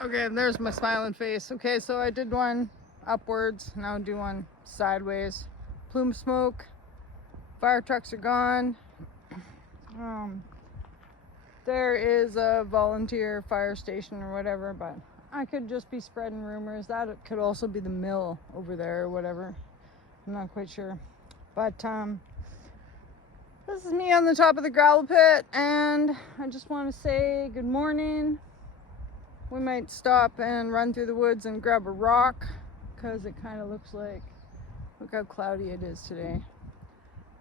Okay, there's my smiling face. Okay, so I did one upwards, now I'll do one sideways. Plume smoke, fire trucks are gone. There is a volunteer fire station or whatever, but I could just be spreading rumors. That it could also be the mill over there or whatever. I'm not quite sure. But this is me on the top of the gravel pit, and I just want to say good morning. We might stop and run through the woods and grab a rock, because it kind of looks like, look how cloudy it is today.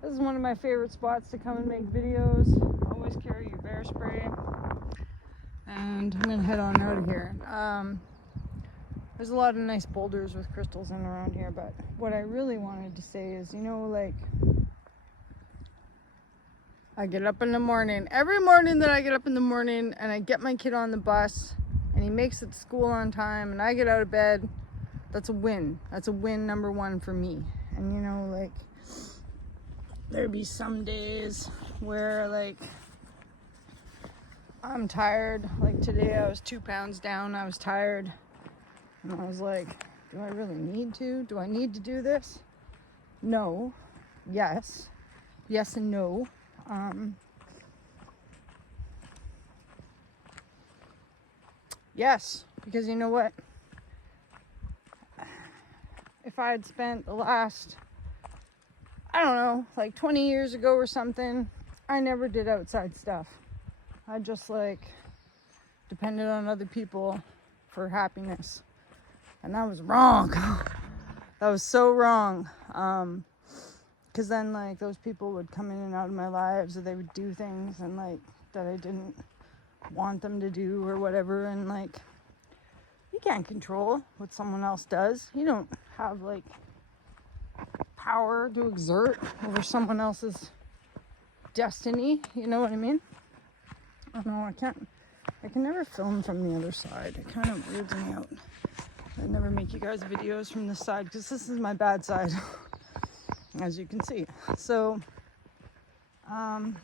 This is one of my favorite spots to come and make videos. Always carry your bear spray. And I'm gonna head on out of here. There's a lot of nice boulders with crystals in around here, but what I really wanted to say is, you know, like, I get up in the morning. Every morning that I get up in the morning and I get my kid on the bus and he makes it to school on time and I get out of bed, that's a win. That's a win number one for me. And you know, like, there'd be some days where, like, I'm tired. Like today I was 2 pounds down. I was tired. And I was like, do I really need to? Do I need to do this? No. Yes. Yes and no. Yes, because you know what? If I had spent the last, I don't know, like 20 years ago or something, I never did outside stuff. I just like depended on other people for happiness. And that was wrong. That was so wrong. Because then like those people would come in and out of my lives, or they would do things and like that I didn't want them to do or whatever. And like, you can't control what someone else does. You don't have like power to exert over someone else's destiny. You know what I mean? I don't know, I can never film from the other side. It kind of weirds me out. I never make you guys videos from this side because this is my bad side, as you can see. So, then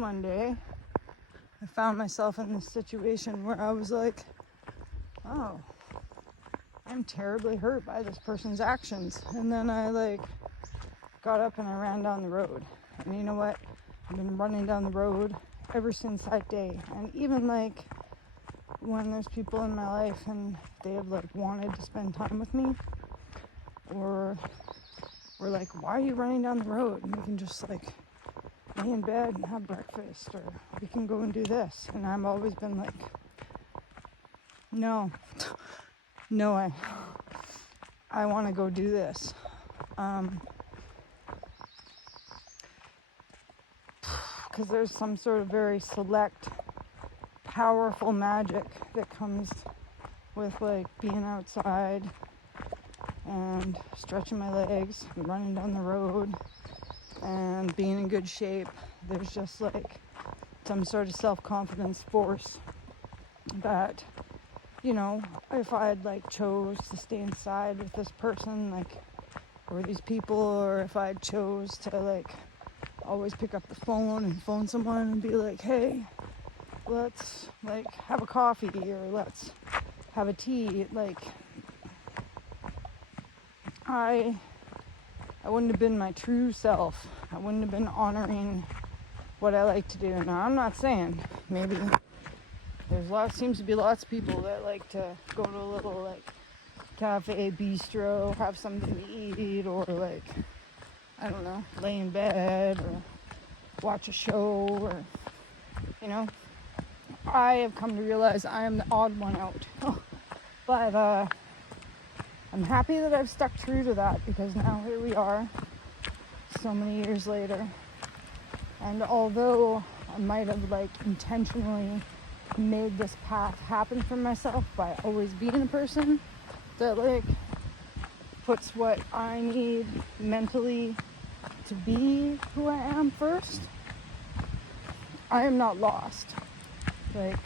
one day, I found myself in this situation where I was like, oh, I'm terribly hurt by this person's actions. And then I like got up and I ran down the road. And you know what? I've been running down the road ever since that day. And even like when there's people in my life and they have like wanted to spend time with me, or we're like, why are you running down the road? And we can just like lay in bed and have breakfast, or we can go and do this. And I've always been like, no, I want to go do this. Because there's some sort of very select, powerful magic that comes with like being outside and stretching my legs and running down the road and being in good shape. There's just like some sort of self-confidence force that, you know, if I had like chose to stay inside with this person, like, or these people, or if I had chose to like always pick up the phone and phone someone and be like, hey, let's like have a coffee, or let's have a tea, like, I wouldn't have been my true self. I wouldn't have been honoring what I like to do. Now, I'm not saying, maybe seems to be lots of people that like to go to a little like cafe, bistro, have something to eat, or like, I don't know, lay in bed or watch a show, or, you know, I have come to realize I am the odd one out. But I'm happy that I've stuck true to that, because now here we are so many years later. And although I might have like intentionally made this path happen for myself by always being a person that like puts what I need mentally to be who I am first, I am not lost. Like,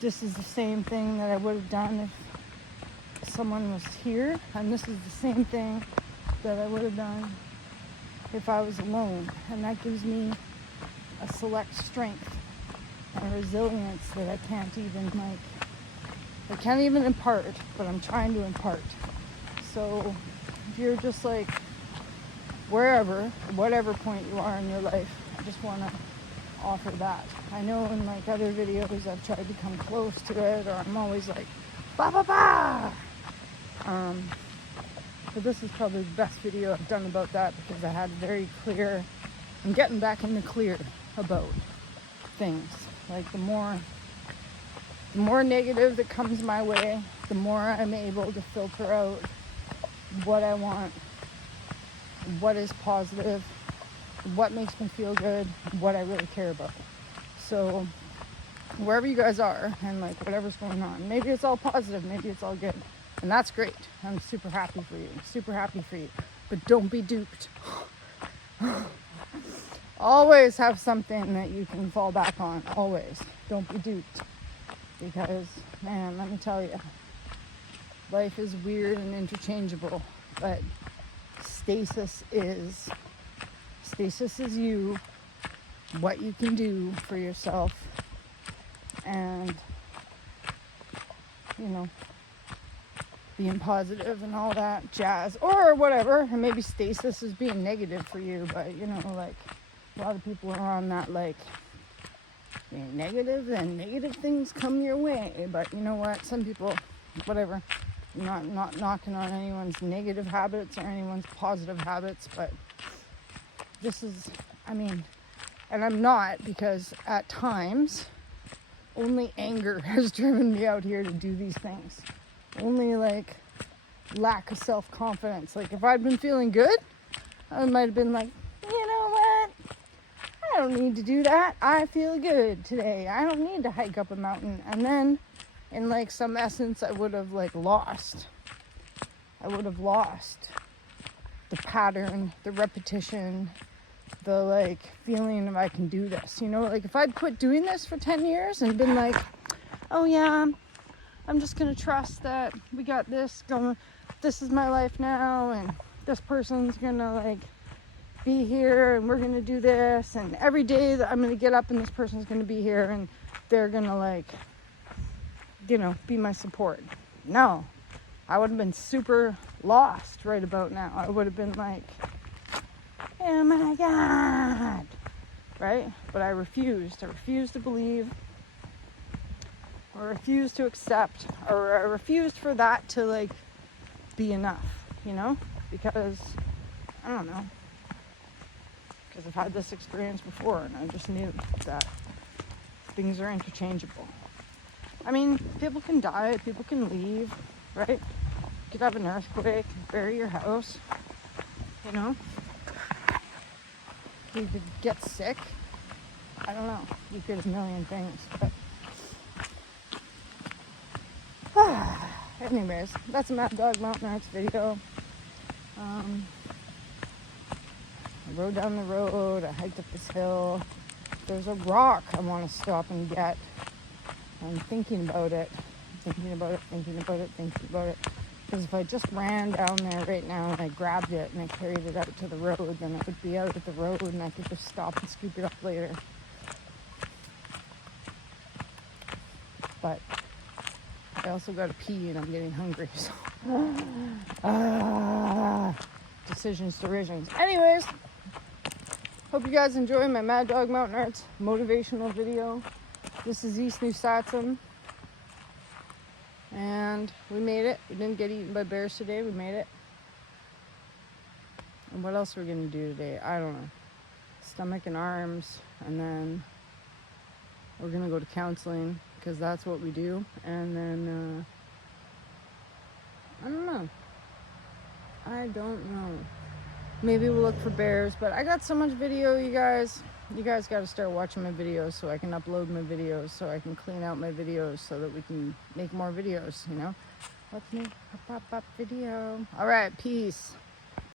this is the same thing that I would have done if someone was here, and this is the same thing that I would have done if I was alone. And that gives me a select strength and resilience that I can't even impart, but I'm trying to impart. So if you're just like wherever, whatever point you are in your life, I just want to offer that. I know in like other videos I've tried to come close to it, or I'm always like, ba ba ba. But this is probably the best video I've done about that, because I had very clear, I'm getting back in the clear about things. Like the more negative that comes my way, the more I'm able to filter out what I want, what is positive, what makes me feel good, what I really care about. So wherever you guys are and like whatever's going on, maybe it's all positive, maybe it's all good, and that's great. I'm super happy for you, but don't be duped. Always have something that you can fall back on. Always don't be duped, because man, let me tell you, life is weird and interchangeable, but stasis is you, what you can do for yourself, and being positive and all that jazz, or whatever. And maybe stasis is being negative for you, but like a lot of people are on that like being negative, and negative things come your way. But you know what, some people, whatever, not knocking on anyone's negative habits or anyone's positive habits, but this is, and I'm not, because at times only anger has driven me out here to do these things. Only like lack of self-confidence. Like if I'd been feeling good, I might have been like, you know what? I don't need to do that. I feel good today. I don't need to hike up a mountain. And then in like some essence, I would have lost the pattern, the repetition, the like feeling of I can do this. Like if I'd quit doing this for 10 years and been like, oh yeah, I'm just gonna trust that we got this going, this is my life now, and this person's gonna like be here, and we're gonna do this, and every day that I'm gonna get up and this person's gonna be here and they're gonna like be my support. No, I would have been super lost right about now. I would have been like, oh my God, right? But I refused to believe, or refused to accept, or I refused for that to like be enough, because I don't know, because I've had this experience before, and I just knew that things are interchangeable. People can die, people can leave, right? You could have an earthquake, bury your house, you could get sick. I don't know. You could have a million things, but anyways, that's a Mad Dog Mountain Arts video. I rode down the road, I hiked up this hill. There's a rock I want to stop and get. I'm thinking about it. Because if I just ran down there right now and I grabbed it and I carried it out to the road, then it would be out at the road and I could just stop and scoop it up later. But I also got to pee and I'm getting hungry, so decisions. Anyways, hope you guys enjoy my Mad Dog Mountain Arts motivational video. This is East New Satsum, and we made it. We didn't get eaten by bears today. We made it. And what else are we gonna do today? I don't know. Stomach and arms, and then we're gonna go to counseling, because that's what we do. And then I don't know. Maybe we'll look for bears, but I got so much video, you guys. You guys got to start watching my videos so I can upload my videos, so I can clean out my videos, so that we can make more videos, Let's make a pop-up video. All right, peace.